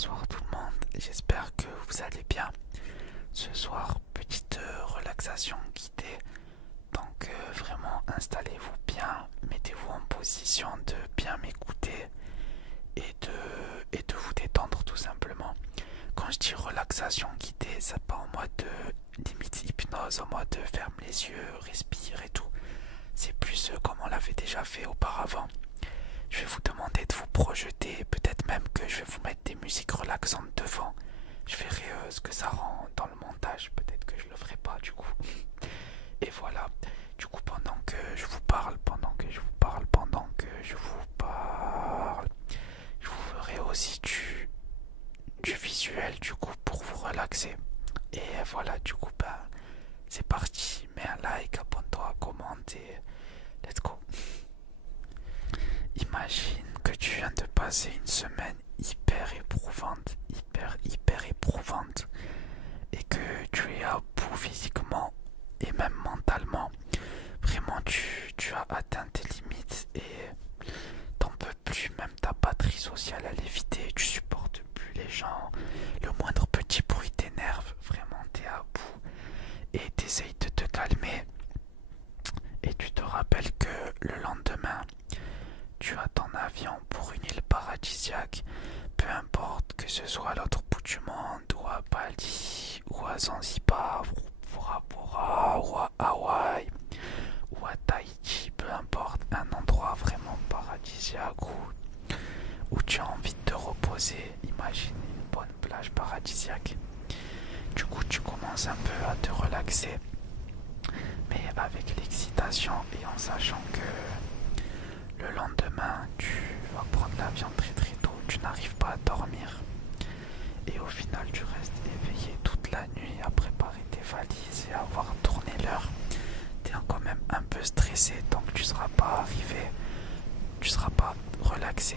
bonsoir tout le monde, j'espère que vous allez bien. Ce soir, petite relaxation guidée. Donc vraiment installez-vous bien, mettez-vous en position de bien m'écouter et de vous détendre tout simplement. Quand je dis relaxation guidée, c'est pas en mode limite hypnose, en mode ferme les yeux, respire et tout. C'est plus comme on l'avait déjà fait auparavant. Je vais vous demander de vous projeter, peut-être même que je vais vous mettre des musiques relaxantes devant. Je verrai ce que ça rend dans le montage, peut-être que je le ferai pas du coup. Et voilà, du coup pendant que je vous parle, je vous ferai aussi du visuel du coup pour vous relaxer. Et voilà, du coup c'est parti, mets un like, abonne-toi, commente et let's go. Imagine que tu viens de passer une semaine hyper éprouvante, hyper éprouvante, et que tu es à bout physiquement et même mentalement. Vraiment, tu as atteint tes limites et t'en peux plus, même ta batterie sociale elle est vidée, tu supportes plus les gens, le moindre petit bruit t'énerve, vraiment t'es à bout et t'essayes de te calmer et tu te rappelles que le lendemain, tu as ton avion pour une île paradisiaque, peu importe que ce soit à l'autre bout du monde, ou à Bali, ou à Zanzibar, ou Bora Bora, ou à Hawaï, ou à Tahiti, peu importe, un endroit vraiment paradisiaque où tu as envie de te reposer. Imagine une bonne plage paradisiaque. Du coup, tu commences un peu à te relaxer, mais avec l'excitation et en sachant que le lendemain, tu vas prendre l'avion très tôt, tu n'arrives pas à dormir. Et au final, tu restes éveillé toute la nuit à préparer tes valises et à avoir tourné l'heure. Tu es quand même un peu stressé tant que tu ne seras pas arrivé, tu ne seras pas relaxé.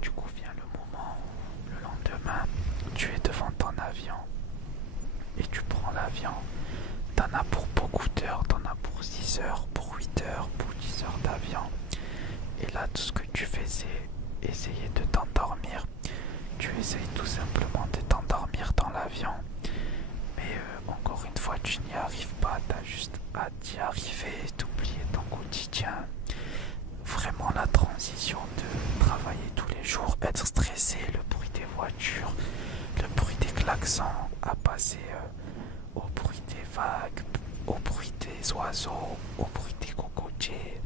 Du coup, vient le moment où le lendemain, tu es devant ton avion et tu prends l'avion. T'en as pour beaucoup d'heures, t'en as pour 6 heures, pour 8 heures, pour 10 heures d'avion. Et là, tout ce que tu fais, c'est essayer de t'endormir. Tu essayes tout simplement de t'endormir dans l'avion. Mais encore une fois, tu n'y arrives pas. Tu as juste à t'y arriver et t'oublier ton quotidien. Vraiment la transition de travailler tous les jours, être stressé, le bruit des voitures, le bruit des klaxons, à passer au bruit des vagues, au bruit des oiseaux, au bruit des cocotiers,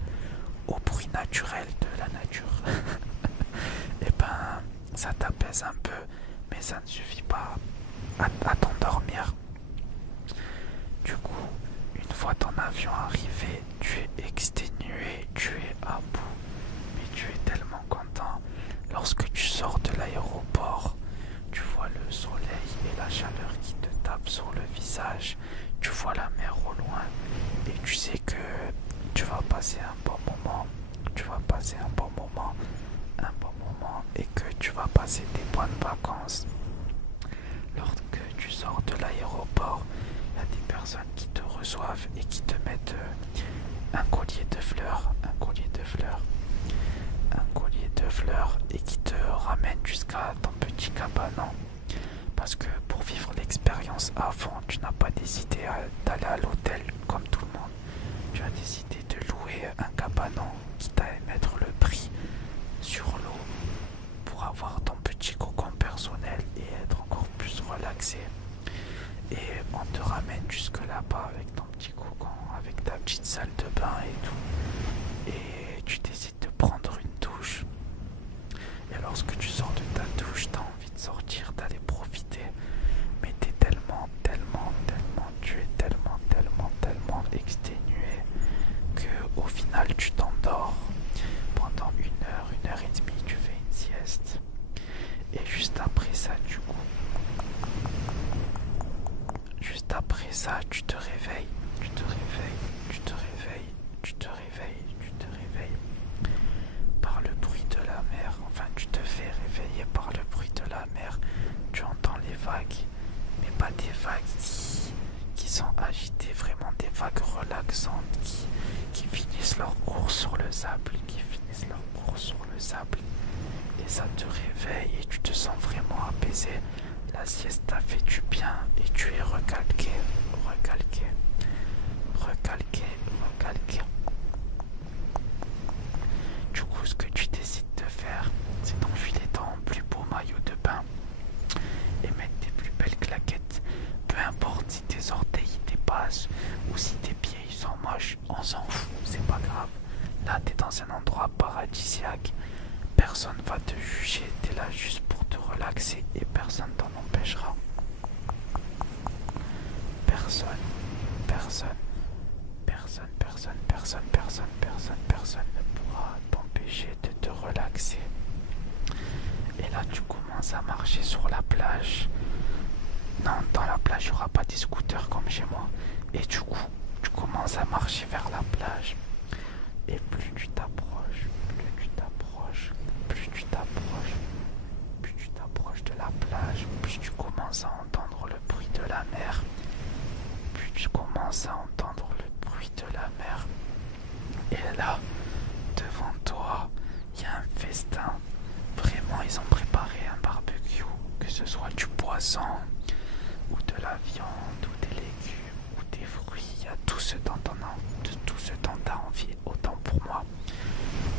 au bruit naturel de la nature. Et ça t'apaise un peu, mais ça ne suffit pas à t'endormir. Du coup, une fois ton avion arrivé, tu es exténué, tu es à bout, mais tu es tellement content. Lorsque tu sors de l'aéroport, tu vois le soleil et la chaleur qui te tapent sur le visage, tu vois la mer au loin et tu sais que tu vas passer un bon moment, et que tu vas passer des bonnes vacances. Lorsque tu sors de l'aéroport, il y a des personnes qui te reçoivent et qui te mettent un collier de fleurs, et qui te ramènent jusqu'à ton petit cabanon. Parce que pour vivre l'expérience à fond, tu n'as pas décidé d'aller à l'hôtel comme tout le monde. Tu as décidé de louer un cabanon qui t'a mettre le prix sur l'eau pour avoir ton petit cocon personnel et être encore plus relaxé. Et on te ramène jusque là-bas avec ton petit cocon, avec ta petite salle de bain et tout. Et tu décides de prendre une douche. Et lorsque tu sors de ta douche, tu as envie de sortir, d'aller profiter. Mais tu es tellement exténué que au final tu t'endors. Pendant une heure et demie, tu fais une sieste. Et juste après ça, tu te réveilles. Par le bruit de la mer. Enfin, tu te fais réveiller par le bruit de la mer. Tu entends les vagues, mais pas des vagues qui sont agitées, vraiment des vagues relaxantes qui finissent leur course sur le sable, et ça te réveille et tu te sens vraiment apaisé. La sieste t'a fait du bien et tu es recalqué, recalqué, recalqué, recalqué. Du coup, ce que tu décides de faire, c'est d'enfiler ton plus beau maillot de bain et mettre tes plus belles claquettes. Peu importe si tes orteils dépassent ou si tes pieds ils sont moches, on s'en fout, c'est pas grave. Là, t'es dans un endroit paradisiaque. Personne va te juger, t'es là juste pour te relaxer et personne t'en empêchera. Personne, personne, personne, personne, personne, personne, personne, personne ne pourra t'empêcher de te relaxer. Et là, tu commences à marcher sur la plage. Non, dans la plage, il n'y aura pas des scooters comme chez moi. Et du coup, tu commences à marcher vers la plage. Et plus tu t'approches, plus tu t'approches, plus tu t'approches, plus tu t'approches de la plage, plus tu commences à entendre le bruit de la mer. Plus tu commences à entendre le bruit de la mer. Et là, devant toi, il y a un festin. Vraiment, ils ont préparé un barbecue, que ce soit du poisson, ou de la viande, ou des légumes, ou des fruits. Il y a tout ce dont tu as envie, autant pour moi.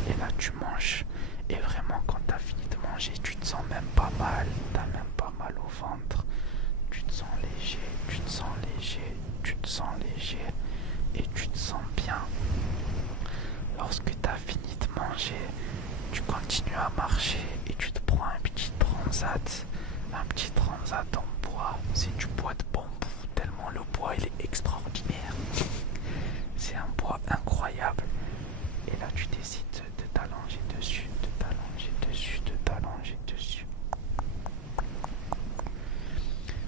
Et là, tu manges. Et vraiment, quand tu as fini de manger, tu te sens même pas mal. T'as même pas mal au ventre. Tu te sens léger, tu te sens léger, tu te sens léger. Et tu te sens bien. Lorsque tu as fini de manger, tu continues à marcher et tu te prends un petit transat. Un petit transat en bois. C'est du bois de bambou, tellement le bois il est extraordinaire. C'est un bois incroyable. Et là tu décides de t'allonger dessus, de t'allonger dessus, de t'allonger dessus.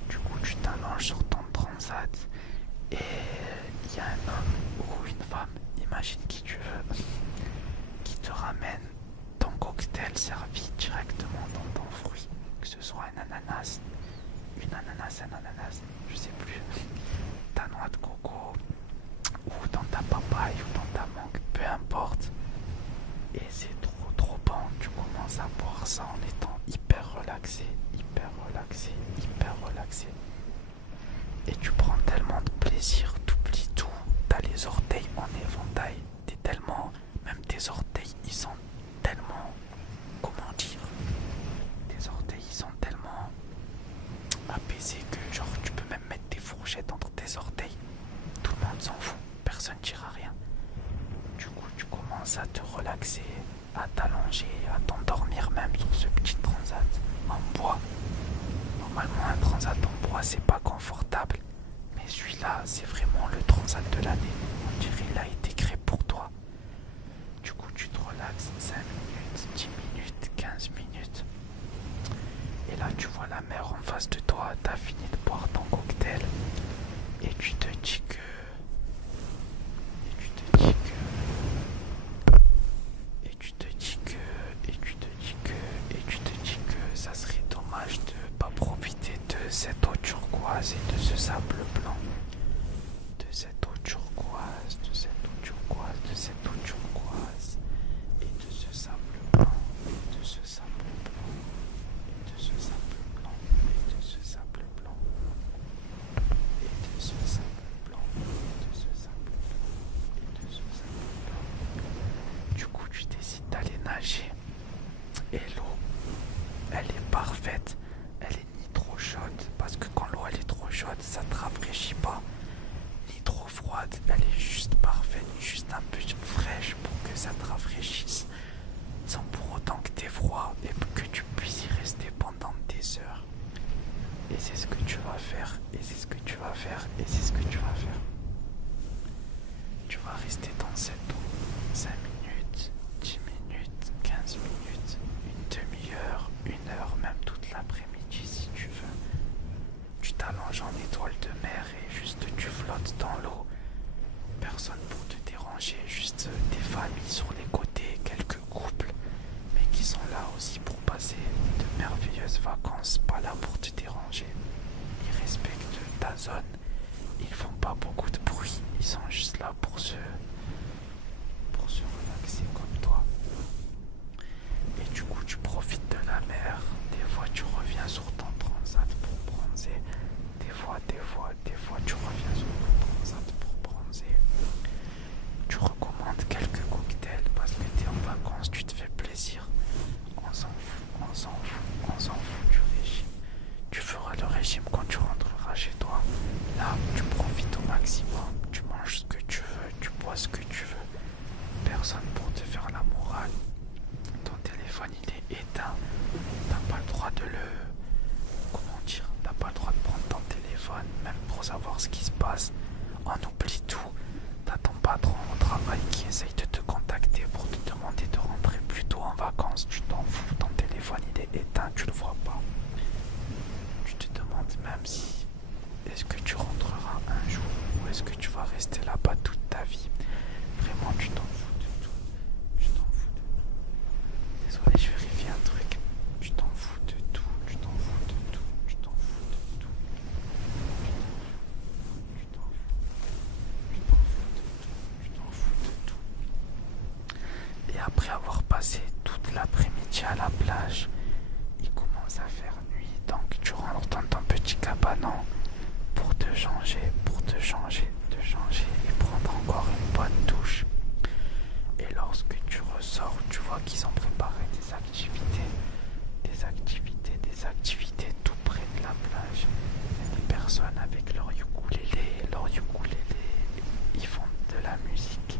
Du coup tu t'allonges sur ton transat et il y a un homme ou une femme, imagine qui tu veux, qui te ramène ton cocktail servi directement dans ton fruit, que ce soit un ananas, je sais plus, ta noix de coco, ou dans ta papaye, ou dans ta mangue, peu importe. Et c'est trop bon, tu commences à boire ça en étant hyper relaxé, hyper relaxé, hyper relaxé. Et tu prends tellement de plaisir, t'oublies tout, t'as les orteils en éventail, t'es tellement, même tes orteils ils sont tellement, comment dire, tes orteils ils sont tellement apaisés que genre tu peux même mettre des fourchettes entre tes orteils, tout le monde s'en fout, personne ne dira rien. Du coup tu commences à te relaxer, à t'allonger, à t'endormir même sur ce petit transat en bois. Normalement un transat en bois c'est pas confortable, mais celui-là c'est vraiment le transat de l'année. On dirait il a été créé pour toi. Du coup tu te relaxes 5 minutes, 10 minutes, 15 minutes. Et là tu vois la mer en face de toi, t'as fini de boire ton cocktail. Et tu te dis que... ça serait dommage de pas profiter de cette eau turquoise et de ce sable blanc. De cette eau turquoise, de cette eau turquoise, de cette eau turquoise. Et de ce sable blanc, et de ce sable blanc, et de ce sable blanc, et de ce sable blanc. Et de ce sable blanc, et de ce sable blanc, et de ce sable blanc. Du coup, tu décides d'aller nager. Et l'eau, elle est parfaite, elle est ni trop chaude, parce que quand l'eau elle est trop chaude, ça te rafraîchit pas, ni trop froide, elle est juste parfaite, juste un peu fraîche pour que ça te rafraîchisse, sans pour autant que t'aies froid et que tu puisses y rester pendant des heures. Et c'est ce que tu vas faire, et c'est ce que tu vas faire, et c'est ce que tu vas faire. Tu vas rester dans cette eau 5 minutes, 10 minutes, 15 minutes, une demi-heure, une heure, même toute l'après-midi si tu veux. Tu t'allonges en étoile de mer et juste tu flottes dans l'eau. Personne pour te déranger, juste des familles sur les côtés, quelques couples, mais qui sont là aussi pour passer de merveilleuses vacances, pas là pour te déranger. Ils respectent ta zone, ils font pas beaucoup de bruit, ils sont juste là pour se relaxer comme toi. Et du coup tu profites personne pour te faire la morale. Ton téléphone il est éteint. T'as pas le droit de le... Comment dire? T'as pas le droit de prendre ton téléphone, même pour savoir ce qui se passe. On oublie tout. T'as ton patron au travail qui essaye de te contacter pour te demander de rentrer plus tôt en vacances. Tu t'en fous, ton téléphone il est éteint, tu le vois pas. Tu te demandes même si est-ce que tu rentreras un jour ou est-ce que tu vas rester là-bas toute ta vie. Vraiment, tu t'en fous de tout. Tu t'en fous de tout. Désolé, je vérifie un truc. Tu t'en fous de tout. Tu t'en fous de tout. Tu t'en fous de tout. Tu t'en fous. Tu t'en fous de tout. Et après avoir passé toute l'après-midi à la plage, il commence à faire nuit. Donc tu rentres dans ton petit cabanon pour te changer, et prendre encore une bonne douche. Et lorsque tu ressors, tu vois qu'ils ont préparé des activités tout près de la plage. Il y a des personnes avec leur ukulélé, ils font de la musique,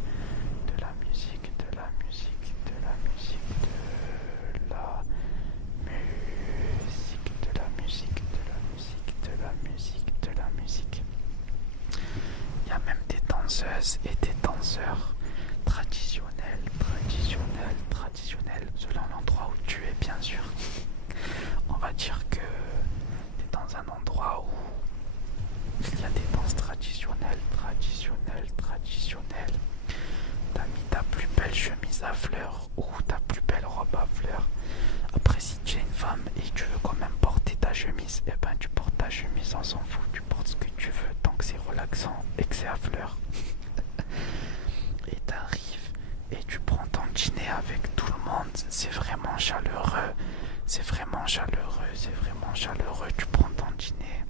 de la musique, de la musique, de la musique, de la musique, de la musique, de la musique, de la musique, de la musique. Il y a même des danseuses et des danseurs traditionnels, selon l'endroit où tu es, bien sûr. On va dire que tu es dans un endroit où il y a des danses traditionnelles. T'as mis ta plus belle chemise à fleurs ou ta plus belle robe à fleurs. Après, si tu es une femme et tu veux quand même porter ta chemise, eh ben tu portes ta chemise, on s'en fout, tu portes ce que tu veux tant que c'est relaxant et que c'est à fleurs. Et t'arrives et tu prends ton dîner avec tout le monde, c'est vraiment chaleureux, tu prends ton dîner.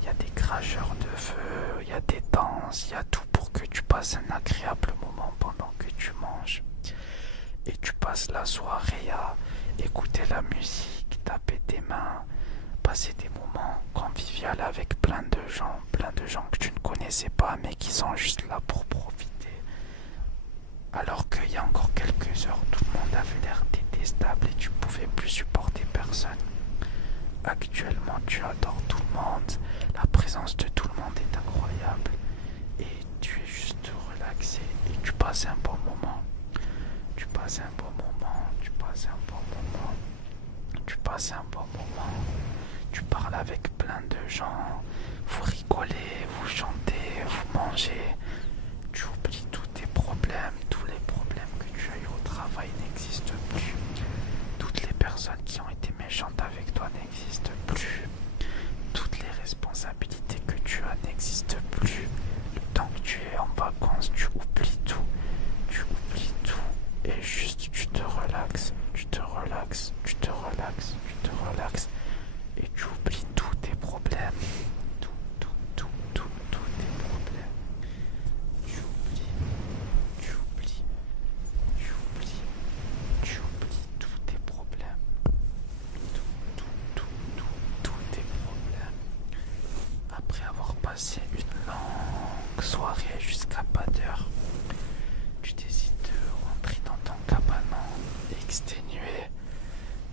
Il y a des cracheurs de feu, il y a des danses, il y a tout pour que tu passes un agréable moment pendant que tu manges. Et tu passes la soirée à écouter la musique, taper tes mains, passer des moments conviviaux avec plein de gens que tu ne connaissais pas mais qui sont juste là pour profiter. Alors qu'il y a encore quelques heures, tout le monde avait l'air détestable et tu pouvais plus supporter personne. Actuellement, tu adores tout le monde, la présence de tout le monde est incroyable et tu es juste relaxé et tu passes un bon moment. Tu parles avec plein de gens, vous rigolez, vous chantez, vous mangez, tu oublies tous tes problèmes, tous les problèmes que tu as eu au travail n'existent plus. Toutes les personnes qui ont été méchantes avec toi n'existent plus. Toutes les responsabilités que tu as n'existent plus. Le temps que tu es en vacances, tu oublies tout. Et juste tu te relaxes. Et tu oublies tous tes problèmes. Tous tes problèmes. Tu oublies tous tes problèmes. Tous tes problèmes. Après avoir passé une longue soirée jusqu'à pas d'heure, tu décides de rentrer dans ton cabanon exténué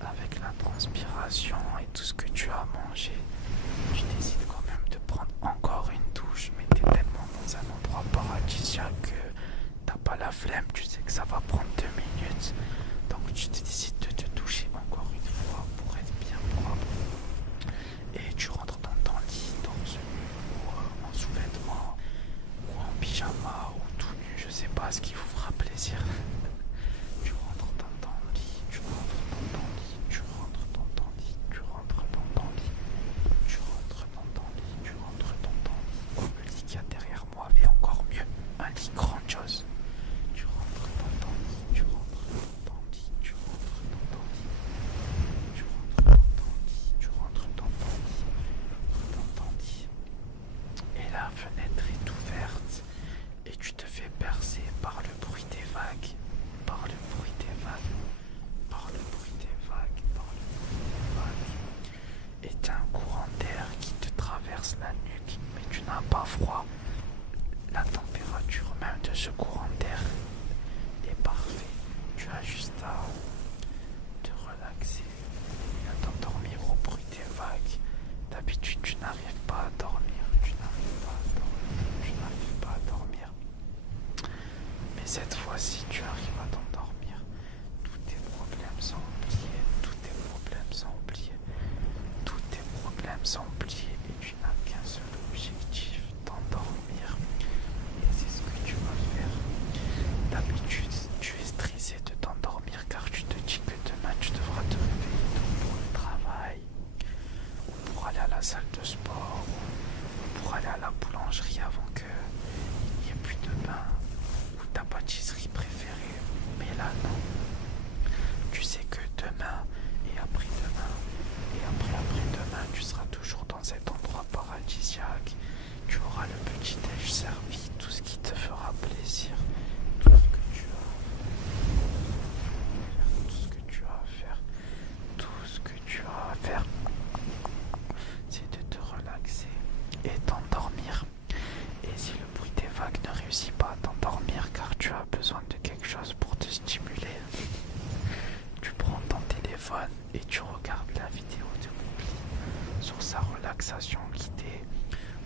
avec la transpiration et tout ce que tu as mangé. Tu décides quand même de prendre encore une douche, mais t'es tellement dans un endroit paradisiaque que t'as pas la flemme, tu sais que ça va prendre 2 minutes. Donc tu décides de te doucher encore une fois pour être bien propre. Et tu rentres dans ton lit, torse nu ou en sous-vêtements ou en pyjama ou tout nu, je sais pas ce qui vous fera plaisir. Tu rentres dans ton lit, tu rentres dans ton lit, tu rentres dans ton lit, tu rentres dans ton lit, tu rentres dans ton lit, tu rentres dans ton lit, comme le lit qu'il y a derrière moi, mais encore mieux, un lit grandiose. Tu rentres dans ton lit, tu rentres dans ton lit, tu rentres dans ton lit, tu rentres dans ton lit, tu rentres dans ton lit, et la fenêtre est ouverte et tu te fais bercer par le bruit des vagues, et t'as un courant d'air qui te traverse la nuque, mais tu n'as pas froid. La température même de ce courant d'air Mais cette fois-ci, tu arrives à t'endormir. Tous tes problèmes sont oubliés. Tous tes problèmes sont oubliés. Tous tes problèmes sont oubliés. Et tu n'as qu'un seul objectif, t'endormir. Et c'est ce que tu vas faire. D'habitude, tu es stressé de t'endormir car tu te dis que demain tu devras te réveiller tôt pour le travail, ou pour aller à la salle de sport, ou pour aller à la boulangerie avant qu'il n'y ait plus de pain, ou ta pâtisserie préférée. Mais là, non. Tu sais que demain, et après-demain, et après-après-demain, tu seras toujours dans cet endroit paradisiaque. Tu auras le petit déj servi, tout ce qui te fera plaisir, tout ce que tu as à faire, tout ce que tu as à faire, c'est de te relaxer et t'endormir. Et si le bruit des vagues ne réussit pas à t'endormir car tu as besoin de quelque chose pour te stimuler, tu prends ton téléphone et tu regardes la vidéo de Moupli sur sa relaxation guidée,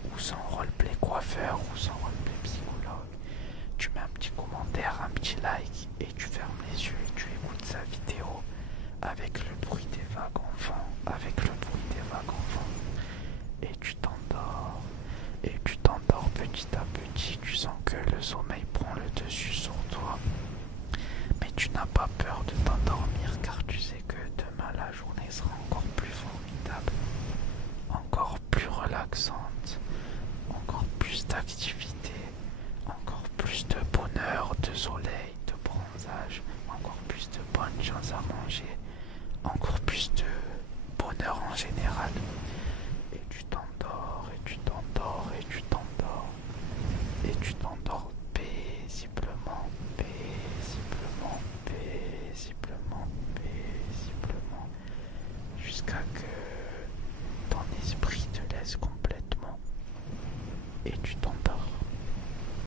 ou son roleplay coiffeur, ou son roleplay psychologue. Tu mets un petit commentaire, un petit like, et tu fermes les yeux et tu écoutes sa vidéo avec le bruit des vagues en fond, avec le bruit des vagues en fond. Et tu t'endors, petit à petit. Tu sens que le sommeil prend le dessus sur toi. Mais tu n'as pas peur de t'endormir car tu sais que demain la journée sera encore plus formidable, encore plus relaxante, encore plus d'activité.